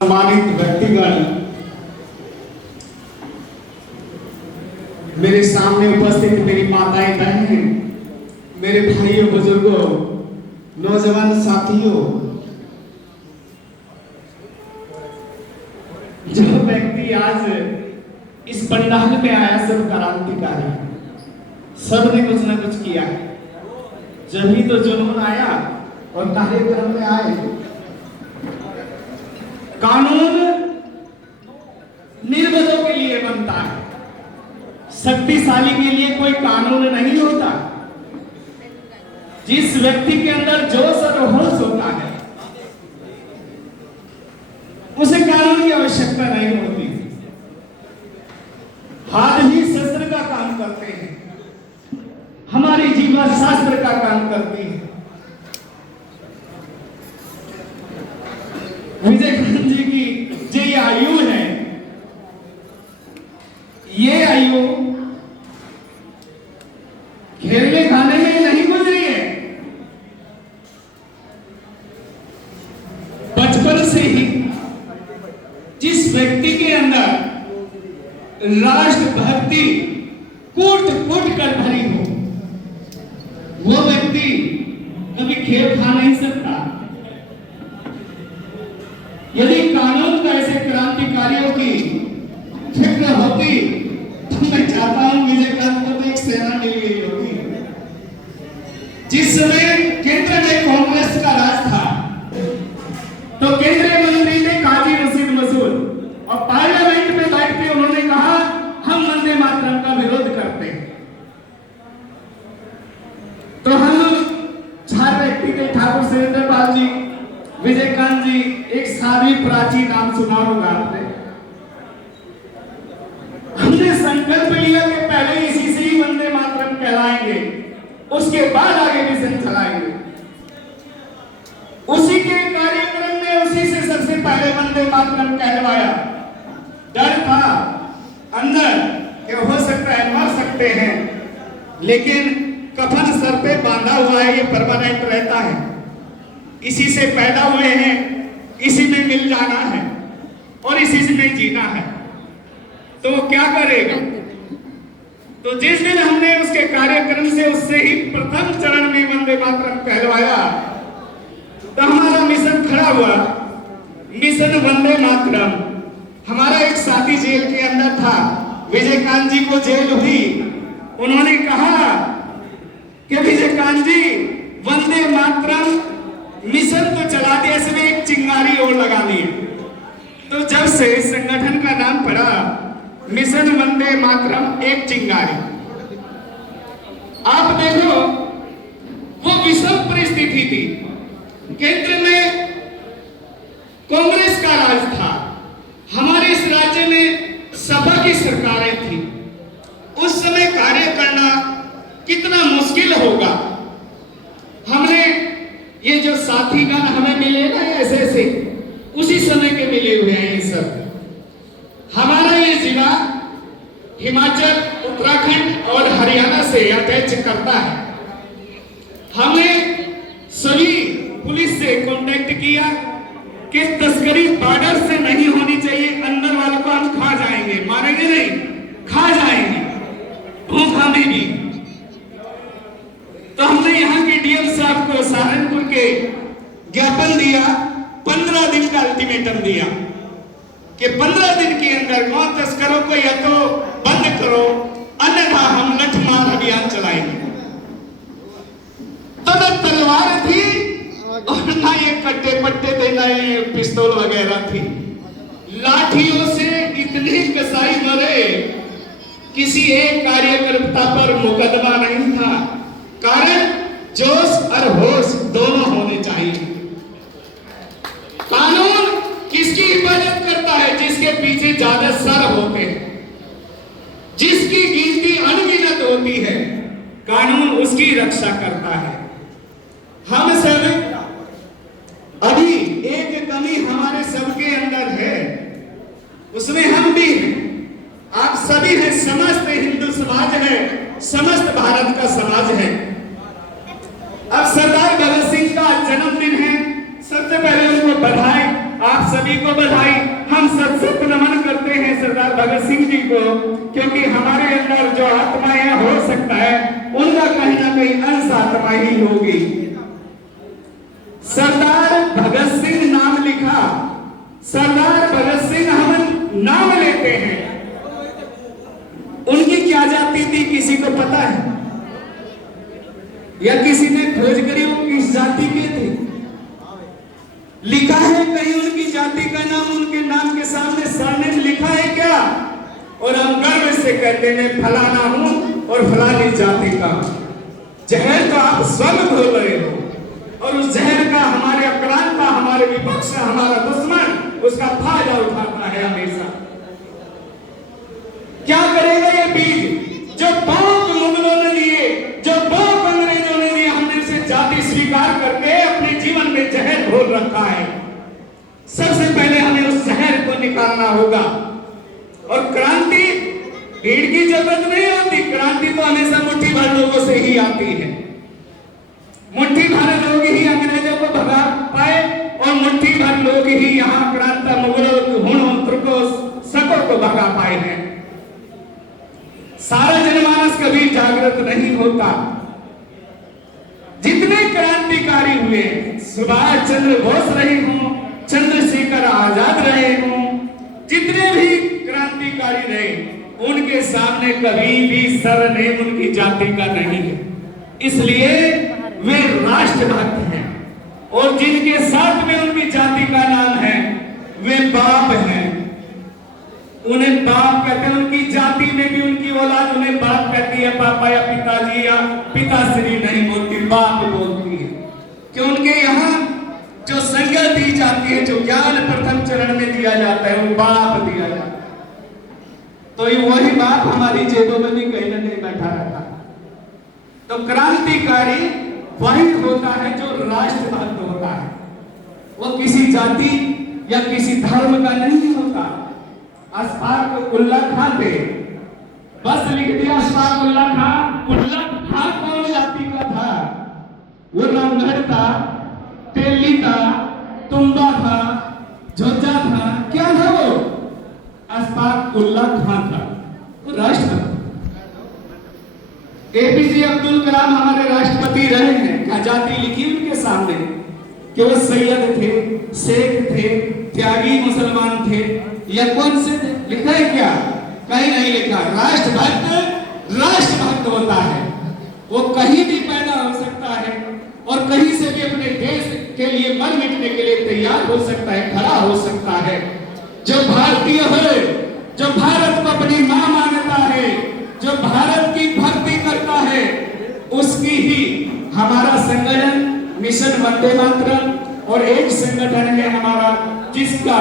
सम्मानित व्यक्तिगण, मेरे सामने उपस्थित मेरी माताएं बहनें, मेरे भाइयों बुजुर्गों, नौजवान साथियों, जो व्यक्ति आज इस पंडाल में आया सब क्रांतिकारी, सब ने कुछ ना कुछ किया। जब ही तो जुनून आया और कार्यक्रम में आए। कानून निर्बलों के लिए बनता है, शक्तिशाली के लिए कोई कानून नहीं होता। जिस व्यक्ति के अंदर जोश और होश होता है उसे कानून की आवश्यकता नहीं होती। हाथ ही शस्त्र का काम करते हैं, हमारी जीवा शास्त्र का काम करती है। विजयकांत जी की जो ये आयु है, ये आयु खेलने खाने में नहीं गुजरी है। बचपन से ही जिस व्यक्ति के अंदर राष्ट्रभक्ति कूट कूट कर भरी हो, वो व्यक्ति कभी खेल खा नहीं सकता। यदि कानून का ऐसे क्रांतिकारियों की फिक्र होती तो मैं चाहता हूं विजयकांत को तो एक सेना मिल गई होती। जिस समय केंद्र में कांग्रेस का राज था तो केंद्रीय मंत्री थे काजी रशीद मसूद, और पार्लियामेंट में बैठ के उन्होंने कहा हम वंदे मातरम का विरोध करते हैं। तो हम चार व्यक्ति थे, ठाकुर सुरेंद्र पाल जी, विजयकांत जी, एक सारी प्राची नाम सुना होगा आपने। हमने संकल्प लिया कि पहले इसी से ही वंदे मातरम कहलाएंगे, उसके बाद आगे मिशन चलाएंगे। उसी के कार्यक्रम में उसी से सबसे पहले वंदे मातरम कहलवाया। डर था अंदर कि हो सकता है मर सकते हैं, लेकिन कफन सर पे बांधा हुआ है, ये परमानेंट रहता है, इसी से पैदा हुए हैं, इसी में मिल जाना है और इसी से में जीना है। तो वो क्या करेगा? तो जिस दिन हमने उसके कार्यक्रम से उससे ही प्रथम चरण में वंदे मातरम कहलवाया तो हमारा मिशन खड़ा हुआ, मिशन वंदे मातरम। हमारा एक साथी जेल के अंदर था, विजयकांत जी को जेल हुई, उन्होंने कहा कि विजयकांत जी वंदे मातरम मिशन तो चला दिया, इसमें एक चिंगारी और लगानी है। तो जब से संगठन का नाम पड़ा मिशन वंदे मातरम एक चिंगारी। आप देखो वो विषम परिस्थिति थी, केंद्र में कांग्रेस का राज था, हमारे इस राज्य में सपा की सरकारें थी। उस समय कार्य करना कितना मुश्किल होगा। हमने ये जो साथीगण हमें मिले ना ऐसे उसी समय के मिले हुए हैं ये सब। हमारा ये जिला हिमाचल, उत्तराखंड और हरियाणा से अटैच करता है। हमने सभी पुलिस से कांटेक्ट किया कि तस्करी बॉर्डर से नहीं होनी चाहिए, अंदर वालों को हम खा जाएंगे, मारेंगे नहीं, खा जाएंगे, भूखा में भी। तो हमने यहाँ के डीएम साहब को सहारनपुर के ज्ञापन दिया, 15 दिन का अल्टीमेटम दिया कि 15 दिन के अंदर गौ तस्करों को या तो बंद करो, अन्यथा हम लठमार अभियान चलाएंगे। तो न तलवार थी और ना ये कट्टे पट्टे थे, ना ये पिस्तौल वगैरह थी। लाठियों से इतनी कसाई मरे, किसी एक कार्यकर्ता पर मुकदमा नहीं था। कारण जोश और होश दोनों होने चाहिए। कानून किसकी हिफाजत करता है? जिसके पीछे ज्यादा सर होते हैं, जिसकी गिनती अनगिनत होती है, कानून उसकी रक्षा करता है। हम सब अभी एक कमी हमारे सबके अंदर है, उसमें हम भी हैं, आप सभी हैं, समस्त हिंदू समाज है, समस्त भारत का समाज है। अब सरदार भगत सिंह का जन्मदिन है, सबसे पहले उनको बधाई, आप सभी को बधाई। भाई हम सत नमन करते हैं सरदार भगत सिंह जी को, क्योंकि हमारे अंदर जो आत्माएं हो सकता है उनका कहीं ना कहीं अंश आत्मा ही होगी। सरदार भगत सिंह नाम लिखा, सरदार भगत सिंह हम नाम लेते हैं, उनकी क्या जाति थी किसी को पता है? या किसी ने खोज करी वो किस जाति के थे? लिखा है कहीं उनकी जाति का नाम उनके नाम के सामने सरनेम लिखा है क्या? और हम गर्व से कहते हैं फलाना हूं और फलानी जाति का। जहर तो आप स्वयं घोल रहे हो, और उस जहर का हमारे आक्रांता, हमारे विपक्ष, हमारा दुश्मन उसका फायदा उठाता है हमेशा। क्या करेगा ये बीज जो बहुत मुगलों ने दिए, जो बहुत अंग्रेजों ने दिए, हमने उसे जाति स्वीकार करके अपने जीवन में जहर घोल रखा है। सबसे पहले हमें उस जहर को निकालना होगा। और क्रांति भीड़ की जरूरत नहीं होती, क्रांति तो हमेशा मुट्ठी भर लोगों से ही आती है। मुट्ठी भर लोग ही अंग्रेजों को भगा पाए, और मुट्ठी भर लोग ही यहाँ क्रांता मुगलों, हुणों, तुर्कों, सकों को भगा पाए हैं। सारा जनमानस कभी जागृत नहीं होता। जितने क्रांतिकारी हुए, सुभाष चंद्र बोस रहे हों, चंद्रशेखर आजाद रहे हों, जितने भी क्रांतिकारी रहे, उनके सामने कभी भी सरनेम उनकी जाति का नहीं है। इसलिए वे राष्ट्रभक्त हैं, और जिनके साथ में उनकी जाति का नाम है वे बाप हैं। उन्हें बाप कहते हैं, उनकी जाति में भी उनकी औलाद उन्हें बाप कहती है। पापा या पिताजी या पिताश्री नहीं बोलती, बाप बोलती है। कि उनके यहाँ जो संज्ञा दी जाती है, जो ज्ञान प्रथम चरण में दिया जाता है, वो बाप दिया जाता है। तो वही बाप हमारी जेबों में भी कहीं ना कहीं बैठा रहता है। तो क्रांतिकारी वही होता है जो राष्ट्रभक्त होता है। वो किसी जाति या किसी धर्म का नहीं होता। अशफाक उल्लाह खां थे, बस लिख दिया अशफाक उल्लाह खां। उल्लाह खां कौन जाति का था? वो रंगढ़ था, तेली था, तुम्बा था, झोजा था, क्या था वो? अशफाक उल्लाह खां था, वो राष्ट्रभक्त। एपीजे अब्दुल कलाम हमारे राष्ट्रपति रहे हैं। क्या जाति लिखी उनके सामने कि वो सैयद थे, शेख थे, त्यागी मुसलमान थे, या कौन से थे? लिखा है क्या? कहीं नहीं लिखा। राष्ट्रभक्त होता है, वो कहीं भी पैदा हो सकता है, और कहीं से भी अपने देश के लिए मर मिटने के लिए तैयार हो सकता है, खड़ा हो सकता है। जो भारतीय है, जो भारत को अपनी मां मानता है, जो भारत की भक्ति करता है, उसकी ही हमारा संगठन मिशन वंदे मातरम, और एक संगठन है हमारा जिसका